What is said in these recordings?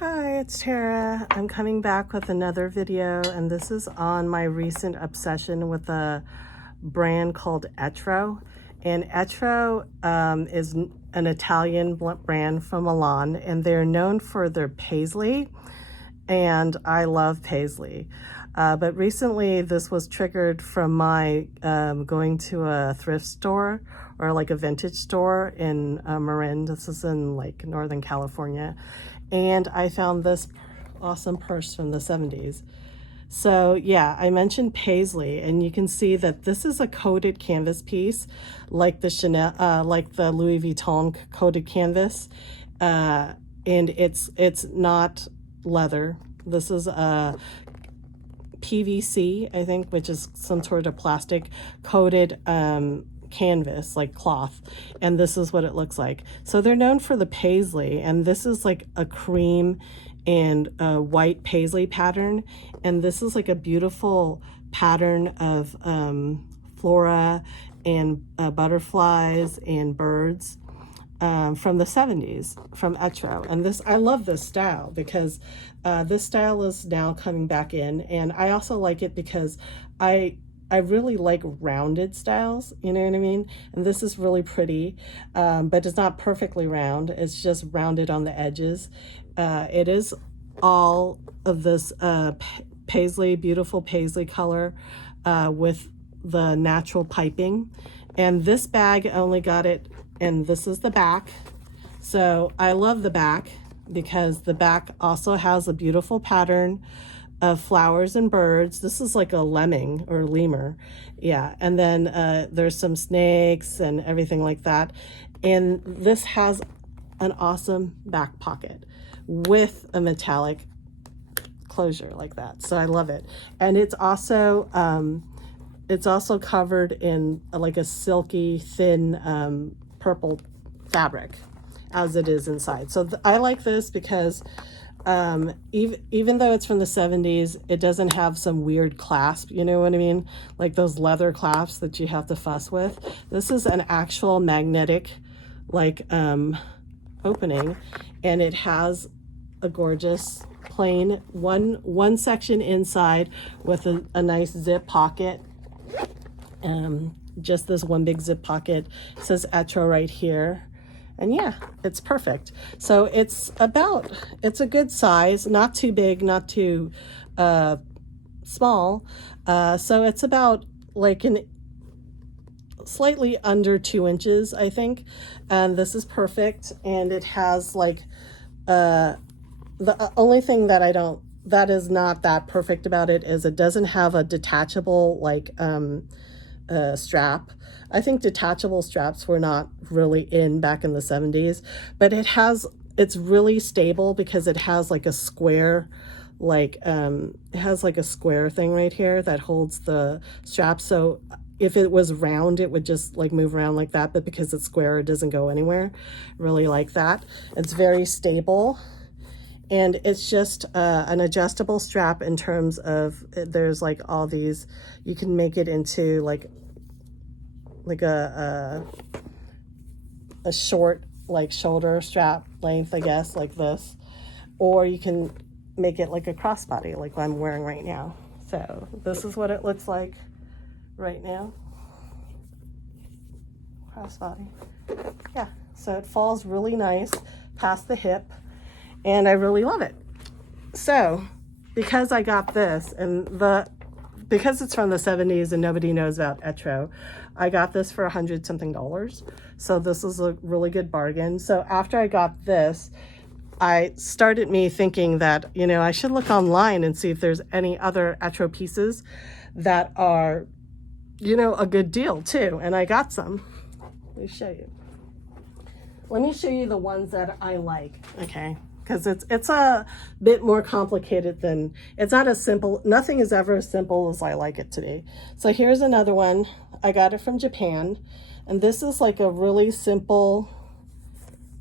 Hi, it's Tara. I'm coming back with another video, and this is on my recent obsession with a brand called Etro. And Etro is an Italian brand from Milan, and they're known for their paisley, and I love paisley. But recently this was triggered from my going to a thrift store or like a vintage store in Marin. This is in like Northern California. And I found this awesome purse from the 70s. So yeah, I mentioned paisley, and you can see that this is a coated canvas piece, like the Chanel, like the Louis Vuitton coated canvas, and it's not leather. This is a PVC, I think, which is some sort of plastic coated canvas, like cloth, and this is what it looks like. So they're known for the paisley, and this is like a cream and a white paisley pattern, and this is like a beautiful pattern of flora and butterflies and birds from the 70s from Etro. And this, I love this style because this style is now coming back in, and I also like it because I really like rounded styles, you know what I mean? And this is really pretty, but it's not perfectly round. It's just rounded on the edges. It is all of this paisley, beautiful paisley color with the natural piping. And this bag only got it, and this is the back. So I love the back because the back also has a beautiful pattern of flowers and birds. This is like a lemming or lemur. Yeah, and then there's some snakes and everything like that. And this has an awesome back pocket with a metallic closure like that. So I love it. And it's also covered in like a silky thin purple fabric as it is inside. So I like this because even though it's from the 70s, it doesn't have some weird clasp, you know what I mean? Like those leather clasps that you have to fuss with. This is an actual magnetic like opening, and it has a gorgeous plain one section inside with a nice zip pocket. Just this one big zip pocket. It says Etro right here. And yeah, it's perfect. So it's a good size, not too big, not too small. So it's about like slightly under 2 inches, I think. And this is perfect. And it has like, the only thing that is not that perfect about it is it doesn't have a detachable like strap. I think detachable straps were not really in back in the 70s, but it's really stable because it has like a square, like it has like a square thing right here that holds the strap. So if it was round, it would just like move around like that, but because it's square, it doesn't go anywhere. Really like that. It's very stable. And it's just an adjustable strap in terms of, there's like all these, you can make it into like a short like shoulder strap length, I guess, like this, or you can make it like a crossbody like I'm wearing right now. So this is what it looks like right now, crossbody. Yeah, so it falls really nice past the hip, and I really love it. So because I got this, and because it's from the 70s and nobody knows about Etro, I got this for $100-something. So this is a really good bargain. So after I got this, I started me thinking that, you know, I should look online and see if there's any other Etro pieces that are, you know, a good deal too. And I got some. Let me show you. Let me show you the ones that I like, okay? Because it's a bit more complicated than, it's not as simple, nothing is ever as simple as I like it to be. So here's another one. I got it from Japan, and this is like a really simple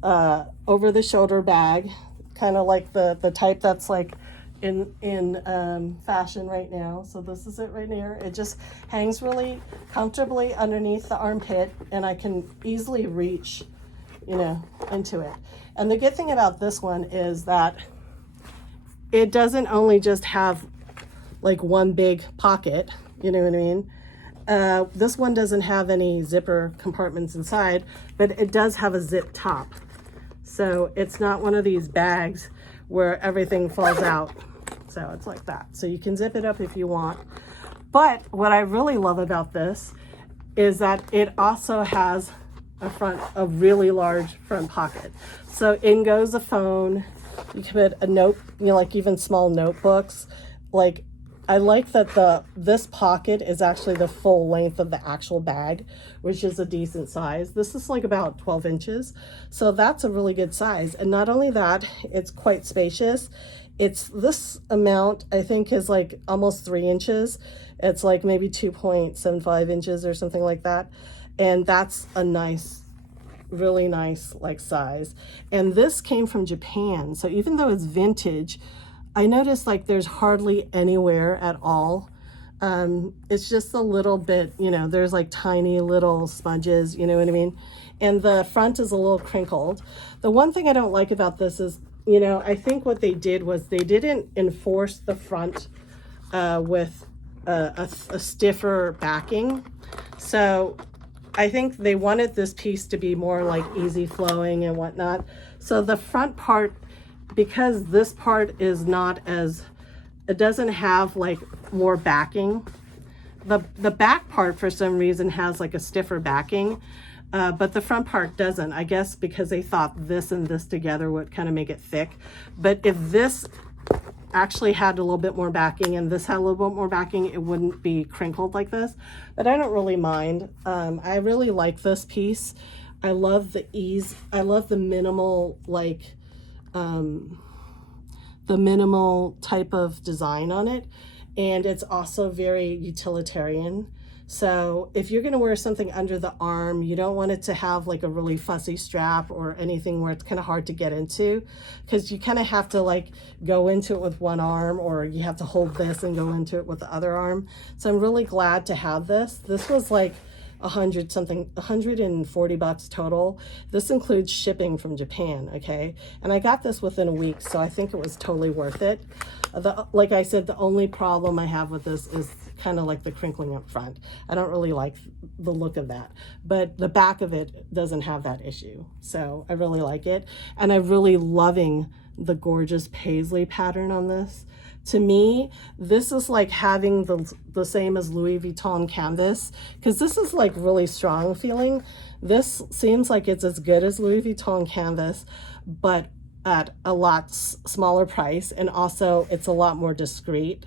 over-the-shoulder bag, kind of like the type that's like in fashion right now. So this is it right here. It just hangs really comfortably underneath the armpit, and I can easily reach, you know, into it. And the good thing about this one is that it doesn't only just have like one big pocket, you know what I mean? This one doesn't have any zipper compartments inside, but it does have a zip top. So it's not one of these bags where everything falls out. So it's like that. So you can zip it up if you want. But what I really love about this is that it also has a really large front pocket. So in goes a phone. You can put a note, you know, like even small notebooks. Like, I like that this pocket is actually the full length of the actual bag, which is a decent size. This is like about 12 inches. So that's a really good size. And not only that, it's quite spacious. It's this amount, I think, is like almost 3 inches. It's like maybe 2.75 inches or something like that. And that's a nice, really nice like size. And this came from Japan. So even though it's vintage, I noticed like there's hardly anywhere at all. It's just a little bit, you know, there's like tiny little smudges, you know what I mean? And the front is a little crinkled. The one thing I don't like about this is, you know, I think what they did was they didn't enforce the front with a stiffer backing. So I think they wanted this piece to be more like easy flowing and whatnot. So the front part, because this part is not as, it doesn't have like more backing. The back part for some reason has like a stiffer backing, but the front part doesn't. I guess because they thought this and this together would kind of make it thick. But if this actually had a little bit more backing and this had a little bit more backing, it wouldn't be crinkled like this. But I don't really mind. I really like this piece. I love the ease. I love the minimal, like, the minimal type of design on it, and it's also very utilitarian. So if you're going to wear something under the arm, you don't want it to have like a really fussy strap or anything where it's kind of hard to get into, because you kind of have to like go into it with one arm, or you have to hold this and go into it with the other arm. So I'm really glad to have this. This was like $140 total. This includes shipping from Japan, okay? And I got this within a week, so I think it was totally worth it. Like I said, the only problem I have with this is kind of like the crinkling up front. I don't really like the look of that, but the back of it doesn't have that issue. So I really like it. And I'm really loving the gorgeous paisley pattern on this. To me, this is like having the same as Louis Vuitton canvas, because this is like really strong feeling. This seems like it's as good as Louis Vuitton canvas, but at a lot smaller price, and also it's a lot more discreet,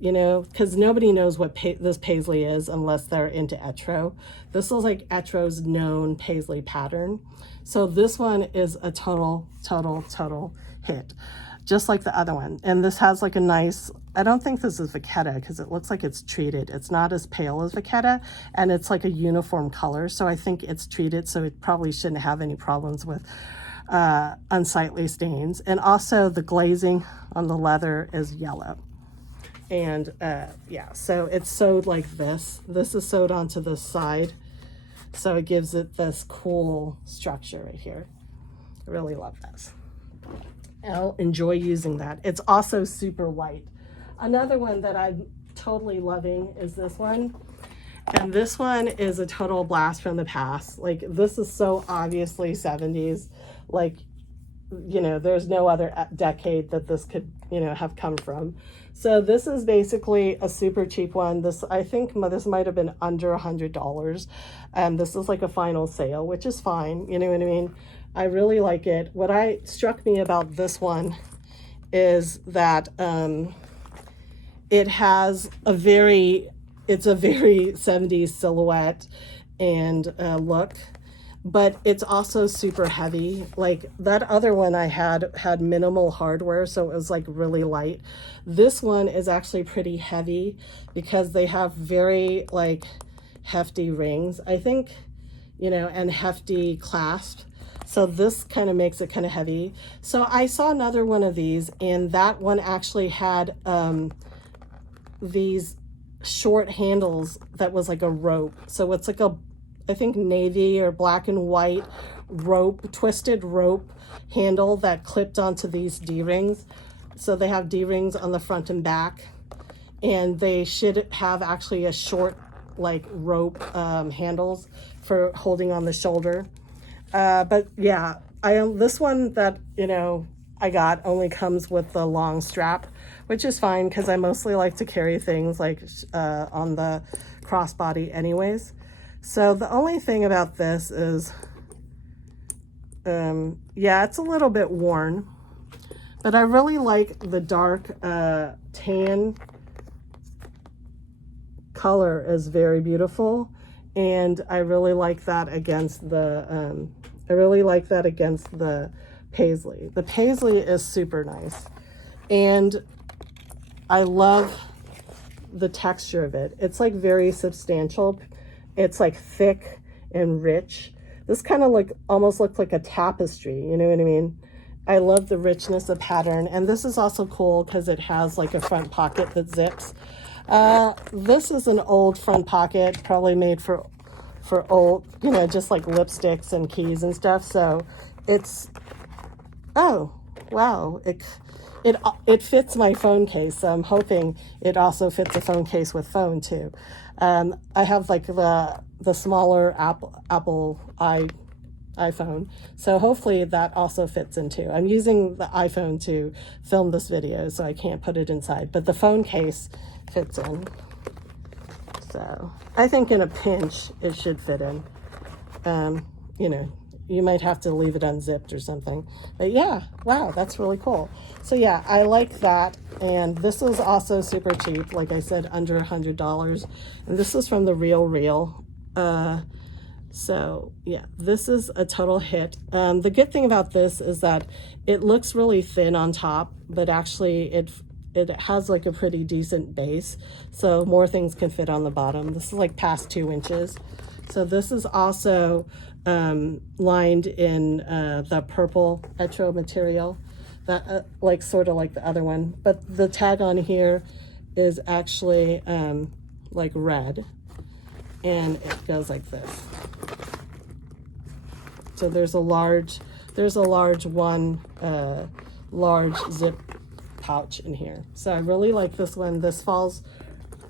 you know, because nobody knows what this paisley is unless they're into Etro. This is like Etro's known paisley pattern. So this one is a total hit, just like the other one. And this has like a nice, I don't think this is Vachetta because it looks like it's treated. It's not as pale as Vachetta, and it's like a uniform color. So I think it's treated, so it probably shouldn't have any problems with unsightly stains. And also the glazing on the leather is yellow. And yeah, so it's sewed like this. This is sewed onto this side. So it gives it this cool structure right here. I really love this. I'll enjoy using that. It's also super light. Another one that I'm totally loving is this one. And this one is a total blast from the past. Like, this is so obviously 70s. Like, you know, there's no other decade that this could, you know, have come from. So this is basically a super cheap one. This, I think this might have been under $100. And this is like a final sale, which is fine. You know what I mean? I really like it. What struck me about this one is that it has a very 70s silhouette and look, but it's also super heavy. Like that other one I had minimal hardware, so it was like really light. This one is actually pretty heavy because they have very like hefty rings, I think, you know, and hefty clasp. So this kind of makes it kind of heavy. So I saw another one of these, and that one actually had these short handles that was like a rope. So it's like a, I think navy or black and white rope, twisted rope handle that clipped onto these D-rings. So they have D-rings on the front and back, and they should have actually a short like rope handles for holding on the shoulder. But yeah, this one that, you know, I got only comes with the long strap, which is fine because I mostly like to carry things like on the crossbody anyways. So the only thing about this is, yeah, it's a little bit worn, but I really like the dark tan color is very beautiful, and I really like that against the paisley. The paisley is super nice, and I love the texture of it. It's like very substantial. It's like thick and rich. This kind of like almost looks like a tapestry, you know what I mean? I love the richness of pattern, and this is also cool because it has like a front pocket that zips. This is an old front pocket, probably made for old, you know, just like lipsticks and keys and stuff. So it's, oh wow, it fits my phone case. So I'm hoping it also fits a phone case with phone too. I have like the smaller Apple iPhone, so hopefully that also fits into. I'm using the iPhone to film this video, so I can't put it inside, but the phone case fits in. So I think in a pinch it should fit in. You know, you might have to leave it unzipped or something, but yeah, wow, that's really cool. So yeah, I like that. And this is also super cheap, like I said, under $100, and this is from the Real. So yeah, this is a total hit. The good thing about this is that it looks really thin on top, but actually it has like a pretty decent base, so more things can fit on the bottom. This is like past 2 inches. So this is also lined in the purple Etro material, that like sort of like the other one, but the tag on here is actually like red, and it goes like this. So there's a large large zip pouch in here. So I really like this one. This falls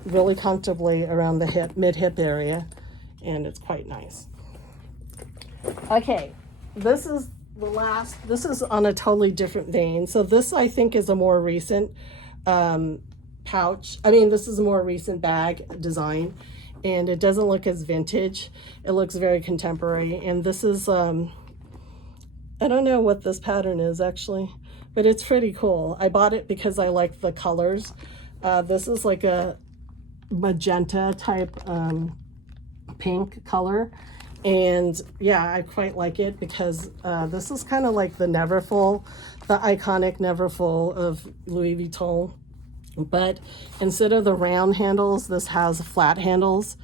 really comfortably around the mid-hip area, and it's quite nice. Okay, this is the last. This is on a totally different vein. So this, I think, is a more recent pouch. I mean, this is a more recent bag design, and it doesn't look as vintage. It looks very contemporary. And this is, I don't know what this pattern is actually, but it's pretty cool. I bought it because I like the colors. This is like a magenta type pink color. And yeah, I quite like it because this is kind of like the Neverfull, the iconic Neverfull of Louis Vuitton. But instead of the round handles, this has flat handles.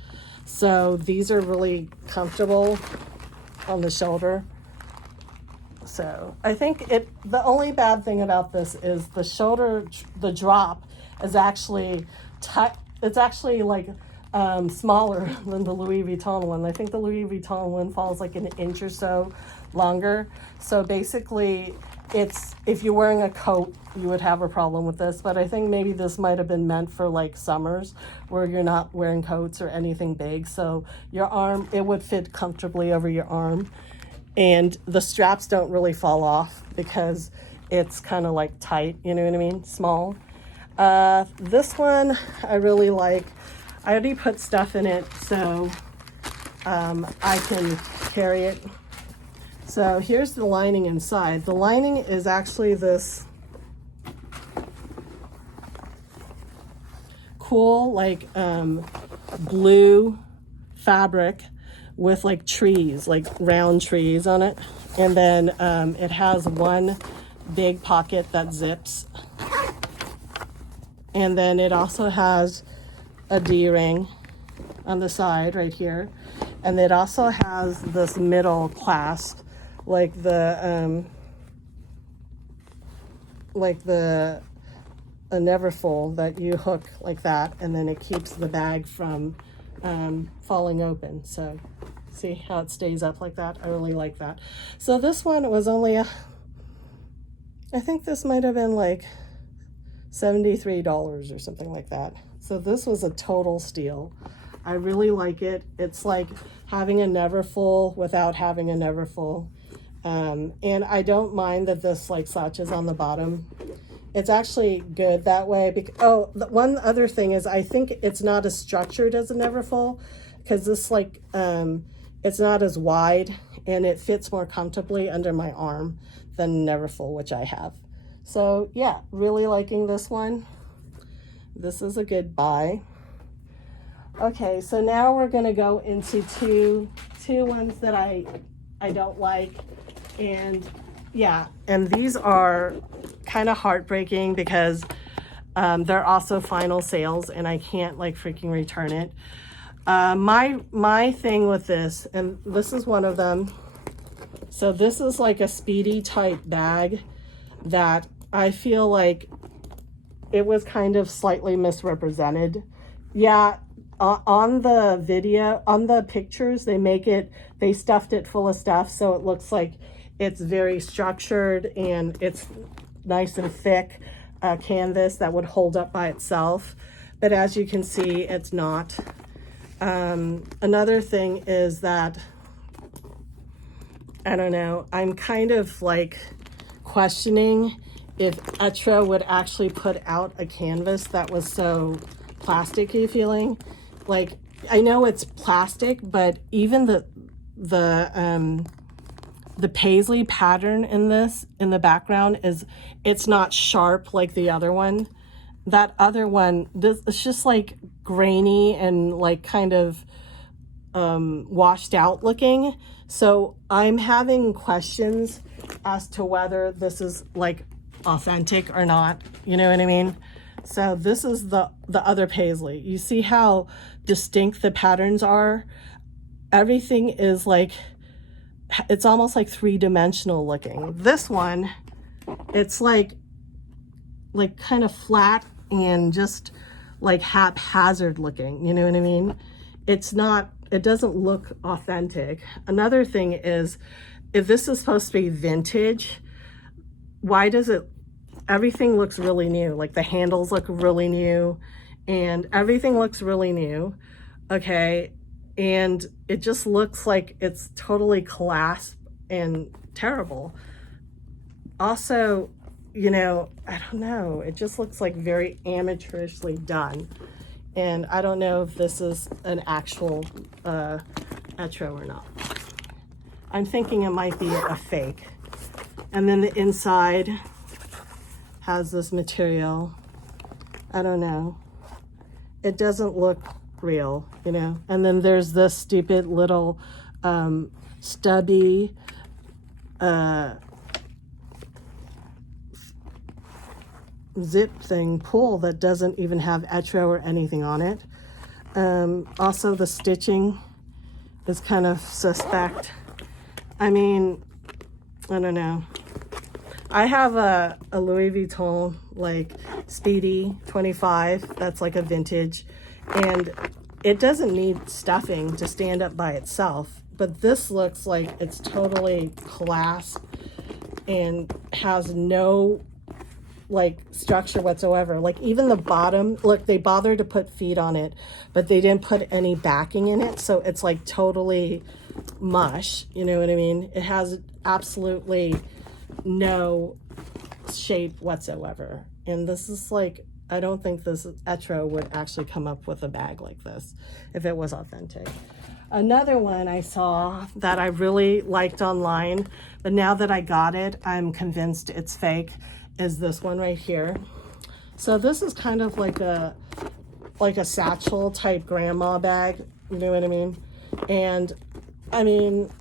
So these are really comfortable on the shoulder. So I think the only bad thing about this is the shoulder, the drop is actually it's actually like smaller than the Louis Vuitton one. I think the Louis Vuitton one falls like an inch or so longer. So basically if you're wearing a coat, you would have a problem with this, but I think maybe this might have been meant for like summers where you're not wearing coats or anything big. So your arm, it would fit comfortably over your arm, and the straps don't really fall off because it's kind of like tight, you know what I mean? Small. This one I really like. I already put stuff in it, so I can carry it. So here's the lining inside. The lining is actually this cool like blue fabric with like trees, like round trees on it. And then it has one big pocket that zips. And then it also has a D-ring on the side right here. And it also has this middle clasp, like a Neverfull that you hook like that, and then it keeps the bag from falling open. So see how it stays up like that? I really like that. So this one was only I think this might have been like $73 or something like that. So this was a total steal. I really like it. It's like having a Neverfull without having a Neverfull. And I don't mind that this like swatches on the bottom. It's actually good that way. Oh, one other thing is I think it's not as structured as a Neverfull, because this like, it's not as wide and it fits more comfortably under my arm than Neverfull, which I have. So yeah, really liking this one. This is a good buy. Okay, so now we're gonna go into two ones that I don't like. And yeah, and these are kind of heartbreaking because they're also final sales and I can't like freaking return it. My thing with this, and this is one of them. So this is like a Speedy type bag that I feel like it was kind of slightly misrepresented. Yeah, on the video, on the pictures, they stuffed it full of stuff, so it looks like it's very structured and it's nice and thick canvas that would hold up by itself. But as you can see, it's not. Another thing is that, I don't know, I'm kind of like questioning if Etro would actually put out a canvas that was so plasticky feeling. Like, I know it's plastic, but even the paisley pattern in the background it's not sharp like the other one. That other one, it's just like grainy and like kind of washed out looking. So I'm having questions as to whether this is like authentic or not, you know what I mean? So this is the other paisley. You see how distinct the patterns are? Everything is like, it's almost like three-dimensional looking. This one, it's like kind of flat and just like haphazard looking, you know what I mean? It doesn't look authentic. Another thing is, if this is supposed to be vintage, why does everything looks really new? Like the handles look really new and everything looks really new, okay? And it just looks like it's totally clasped and terrible. Also, you know, I don't know, it just looks like very amateurishly done. And I don't know if this is an actual Etro or not. I'm thinking it might be a fake. And then the inside has this material. I don't know. It doesn't look real, you know. And then there's this stupid little stubby zip thing pull that doesn't even have Etro or anything on it. Also the stitching is kind of suspect. I mean, I don't know. I have a Louis Vuitton like Speedy 25 that's like a vintage, and it doesn't need stuffing to stand up by itself, but this looks like it's totally clasped and has no like structure whatsoever. Like even the bottom, look, they bothered to put feet on it, but they didn't put any backing in it, so it's like totally mush, you know what I mean? It has absolutely no shape whatsoever. And this is like, I don't think this Etro would actually come up with a bag like this if it was authentic. Another one I saw that I really liked online, but now that I got it, I'm convinced it's fake, is this one right here. So this is kind of like a satchel type grandma bag, you know what I mean? And I mean,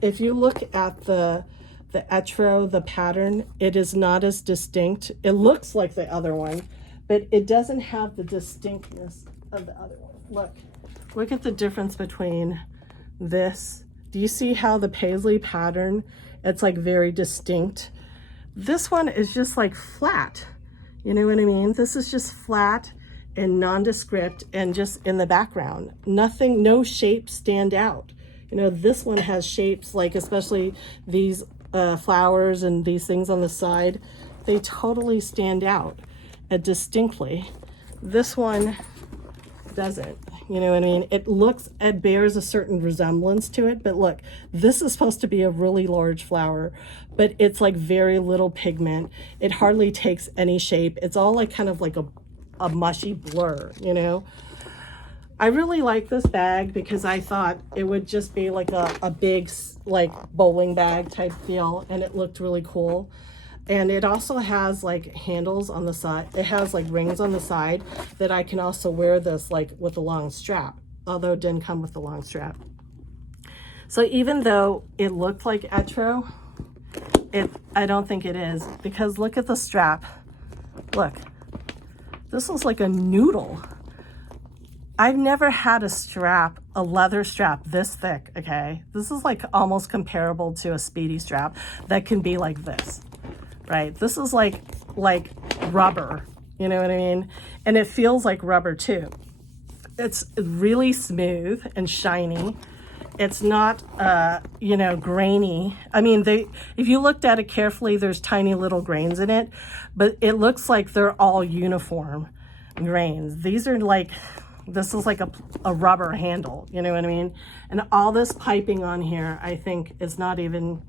if you look at the Etro, the pattern, it is not as distinct. It looks like the other one, but it doesn't have the distinctness of the other one. Look at the difference between this. Do you see how the paisley pattern, it's like very distinct? This one is just like flat. You know what I mean? This is just flat and nondescript and just in the background. Nothing, no shapes stand out. You know, this one has shapes, like especially these flowers and these things on the side, they totally stand out. distinctly. This one doesn't, you know what I mean? It bears a certain resemblance to it, but look, this is supposed to be a really large flower, but it's like very little pigment. It hardly takes any shape. It's all like kind of like a mushy blur, you know? I really like this bag because I thought it would just be like a big like bowling bag type feel, and it looked really cool. And it also has like handles on the side. It has like rings on the side that I can also wear this like with a long strap, although it didn't come with a long strap. So even though it looked like Etro, I don't think it is, because look at the strap. Look, this is like a noodle. I've never had a strap, a leather strap this thick, okay? This is like almost comparable to a Speedy strap that can be like this. Right, this is like rubber, you know what I mean? And it feels like rubber too. It's really smooth and shiny. It's not, you know, grainy. I mean, if you looked at it carefully, there's tiny little grains in it, but it looks like they're all uniform grains. These are like, this is like a rubber handle, you know what I mean? And all this piping on here, I think is not even,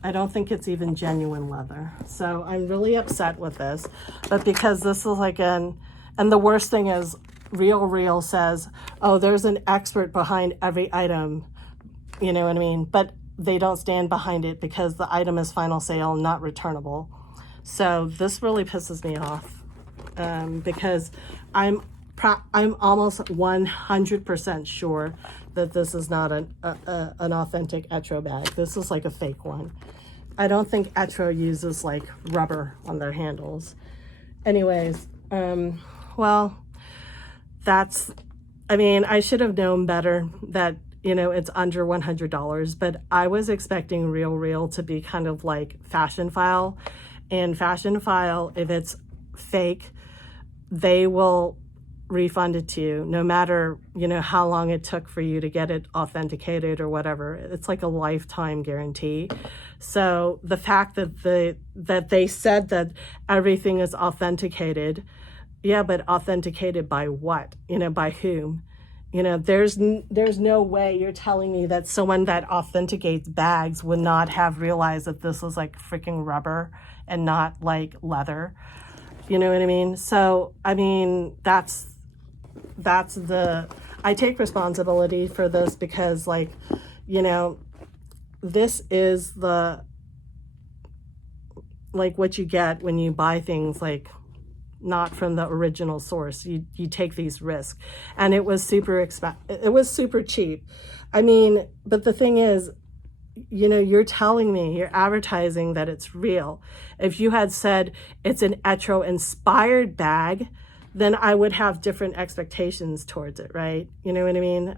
I don't think it's even genuine leather. So I'm really upset with this. But because this is like and the worst thing is Real says, oh, there's an expert behind every item. You know what I mean? But they don't stand behind it because the item is final sale, not returnable. So this really pisses me off because I'm almost 100% sure that this is not an authentic Etro bag. This is like a fake one. I don't think Etro uses like rubber on their handles. Anyways, well, I mean, I should have known better that, you know, it's under $100, but I was expecting Real to be kind of like Fashion File. And Fashion File, if it's fake, they will refund it to you, no matter, you know, how long it took for you to get it authenticated or whatever. It's like a lifetime guarantee. So the fact that they said that everything is authenticated, yeah, but authenticated by what? You know, by whom? You know, there's no way you're telling me that someone that authenticates bags would not have realized that this was like freaking rubber and not like leather. You know what I mean? So, I mean, I take responsibility for this because, like, you know, this is what you get when you buy things like not from the original source. You take these risks, and it was super it was super cheap. I mean, but the thing is, you know, you're telling me, you're advertising that it's real. If you had said it's an Etro inspired bag, then I would have different expectations towards it, right? You know what I mean?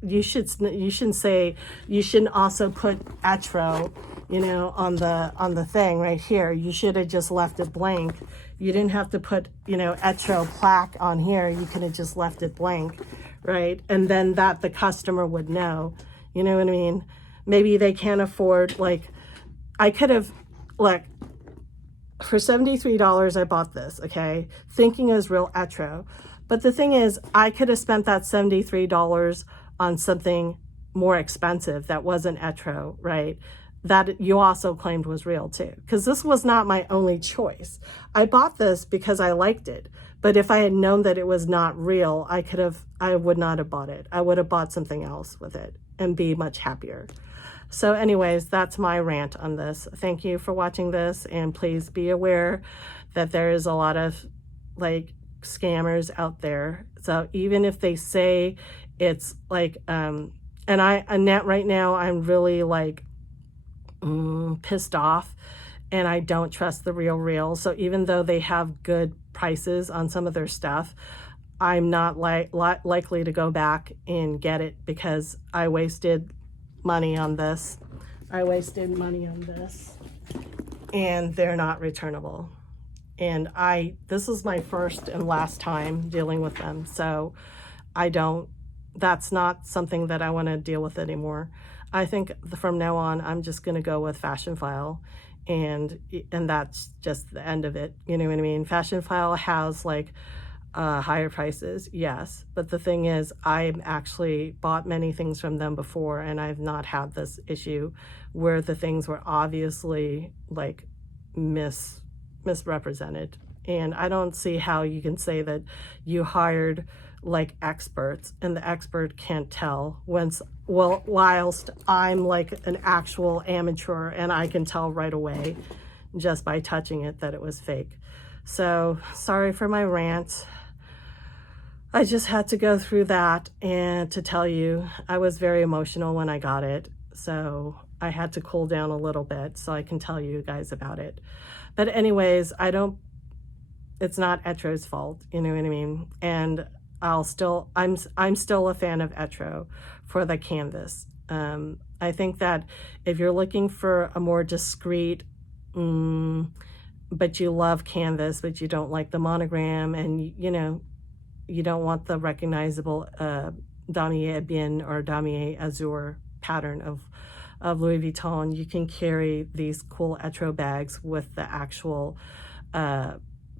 You shouldn't say, you shouldn't also put Etro, you know, on the thing right here. You should have just left it blank. You didn't have to put, you know, Etro plaque on here. You could have just left it blank, right? And then that the customer would know, you know what I mean? Maybe they can't afford, like, I could have, like, for $73, I bought this, okay? Thinking it was real Etro. But the thing is, I could have spent that $73 on something more expensive that wasn't Etro, right? That you also claimed was real too. Because this was not my only choice. I bought this because I liked it. But if I had known that it was not real, I would not have bought it. I would have bought something else with it and be much happier. So anyways, that's my rant on this. Thank you for watching this, and please be aware that there is a lot of like scammers out there. So even if they say it's like, and right now I'm really like pissed off, and I don't trust the Real. So even though they have good prices on some of their stuff, I'm not likely to go back and get it because I wasted money on this. And they're not returnable. And this is my first and last time dealing with them. So that's not something that I want to deal with anymore. I think from now on, I'm just going to go with Fashion File and that's just the end of it. You know what I mean? Fashion File has like higher prices, yes, but the thing is, I've actually bought many things from them before, and I've not had this issue where the things were obviously like misrepresented. And I don't see how you can say that you hired like experts and the expert can't tell whilst I'm like an actual amateur and I can tell right away just by touching it that it was fake. So sorry for my rant. I just had to go through that and to tell you I was very emotional when I got it. So I had to cool down a little bit so I can tell you guys about it. But anyways, it's not Etro's fault, you know what I mean? And I'm still a fan of Etro for the canvas. I think that if you're looking for a more discreet, but you love canvas, but you don't like the monogram, and you don't want the recognizable damier bien or damier azur pattern of Louis Vuitton, you can carry these cool Etro bags with the actual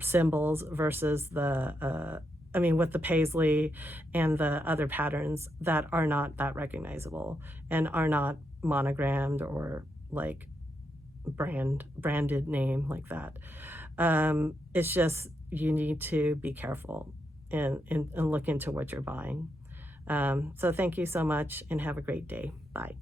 symbols versus with the paisley and the other patterns that are not that recognizable and are not monogrammed or like branded name like that. It's just, you need to be careful and look into what you're buying. So thank you so much and have a great day. Bye.